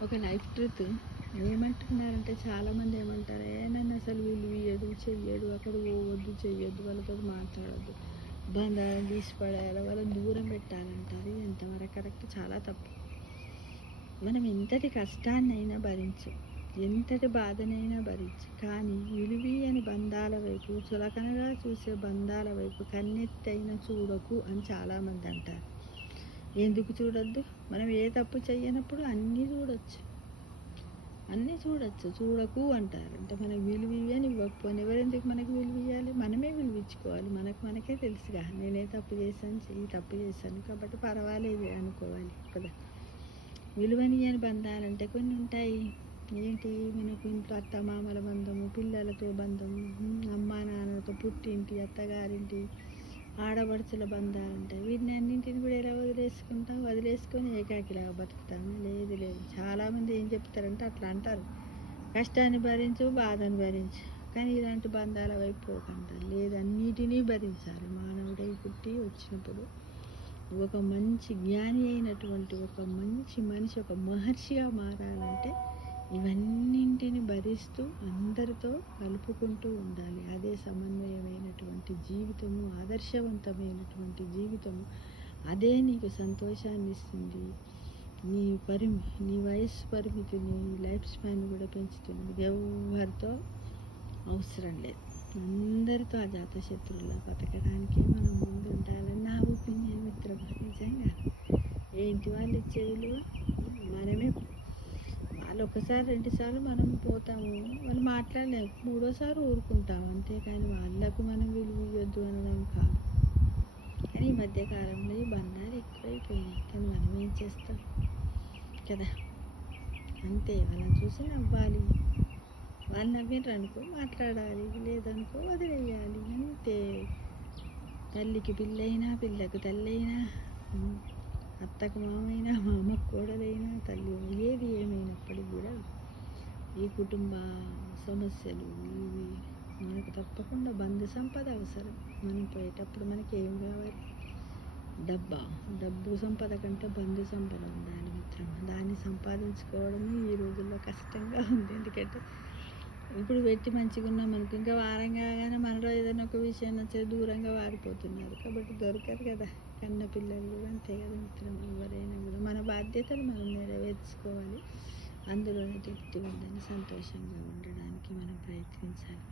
ఒక life truth ఏమంటున్నారంటే, చాలామంది ఏమంటారు, నన్ను అసలు విలువ ఇయ్యడు, చెయ్యడు, అక్కడ పోవద్దు, చెయ్యొద్దు, వాళ్ళతో మాట్లాడద్దు, బంధాలను తీసి పడేయాలి, వాళ్ళని దూరం పెట్టాలంటారు. ఎంతవరకు కరెక్ట్? చాలా తప్పు. మనం ఎంతటి కష్టాన్నైనా భరించు, ఎంతటి బాధనైనా భరించు, కానీ విలువీయని బంధాల వైపు, చులకనగా చూసే బంధాల వైపు కన్నెత్తైనా చూడకు అని చాలామంది అంటారు. ఎందుకు చూడొద్దు? మనం ఏ తప్పు చెయ్యనప్పుడు అన్నీ చూడొచ్చు. చూడకు అంటారు. అంటే మనకు విలువ ఇవ్వని ఇవ్వకపోయినా ఎవరెందుకు మనకు విలువ ఇవ్వాలి? మనమే విలువించుకోవాలి. మనకే తెలుసుగా, నేనే తప్పు చేశాను, ఈ తప్పు చేశాను కాబట్టి పర్వాలేదు అనుకోవాలి కదా. విలువనియని బంధాలంటే కొన్ని ఉంటాయి. ఏంటి? మనకు ఇంట్లో అత్తమామల బంధము, పిల్లలతో బంధము, అమ్మా నాన్నలతో, పుట్టింటి, అత్తగారింటి, ఆడపడుచుల బంధాలు ఉంటాయి. వీటిని అన్నింటిని కూడా ఎలా వదిలేసుకొని ఏకాకిలాగా బతుకుతాము? లేదు. చాలామంది ఏం చెప్తారంటే అట్లా అంటారు, కష్టాన్ని భరించు, బాధను భరించు, కానీ ఇలాంటి బంధాల వైపు పోకుండా లేదు, అన్నిటినీ భరించాలి. మానవుడై పుట్టి వచ్చినప్పుడు ఒక మంచి జ్ఞాని అయినటువంటి ఒక మంచి మనిషి, ఒక మహర్షిగా మారాలంటే ఇవన్నింటిని భరిస్తూ అందరితో కలుపుకుంటూ ఉండాలి. అదే సమన్వయమైనటువంటి జీవితము, ఆదర్శవంతమైనటువంటి జీవితము. అదే నీకు సంతోషాన్ని ఇస్తుంది. నీ వయస్సు పరిమితిని, లైఫ్ స్పాన్ కూడా పెంచుతుంది. ఎవరితో అవసరం లేదు. అందరితో అజాతశత్రువులా బతకడానికి మనం ముందు ఉండాలని నా ఒపీనియన్ మిత్రమా. నిజంగా ఏంటి వాళ్ళు ఇచ్చే విలువ? మనమే. వాళ్ళు ఒకసారి 2 సార్లు మనం పోతాము, వాళ్ళు మాట్లాడలేము, 3వసారి ఊరుకుంటాము, అంతేకాని వాళ్ళకు మనం విలువ ఇవ్వద్దు అనడం కాదు. కానీ ఈ మధ్యకాలంలో ఈ బంధాలు ఎక్కువైపోయినాయి. కానీ మనం ఏం చేస్తాం కదా. అంతే, వాళ్ళని చూసి నవ్వాలి. వాళ్ళు నవ్విండ్రు అనుకో మాట్లాడాలి, లేదనుకో వదిలేయాలి, అంతే. తల్లికి పిల్లైనా, పిల్లకు తల్లైనా, అత్తకు మామైనా, మామకు కోడలైనా, తల్లి ఏది ఏమైనప్పటికీ కూడా ఈ కుటుంబ సమస్యలు ఇవి మనకు తప్పకుండా బంధు సంపద అవసరం. మనం పోయేటప్పుడు మనకి ఏం కావాలి? డబ్బు సంపద కంటే బంధు సంపద ఉండాలి మిత్రమా. దాన్ని సంపాదించుకోవడమే ఈ రోజుల్లో కష్టంగా ఉంది. ఎందుకంటే ఇప్పుడు పెట్టి మంచిగా ఉన్నాం మనకి, ఇంకా వారం కాగానే మనలో ఏదైనా ఒక విషయం నచ్చే దూరంగా వారిపోతున్నారు. కాబట్టి దొరకరు కదా. కన్న పిల్లలు కూడా అంతే కదా మిత్రం. ఎవరైనా కూడా మన బాధ్యతలు మనం నెరవేర్చుకోవాలి. అందులోనే తృప్తి ఉందని సంతోషంగా ఉండడానికి మనం ప్రయత్నించాలి.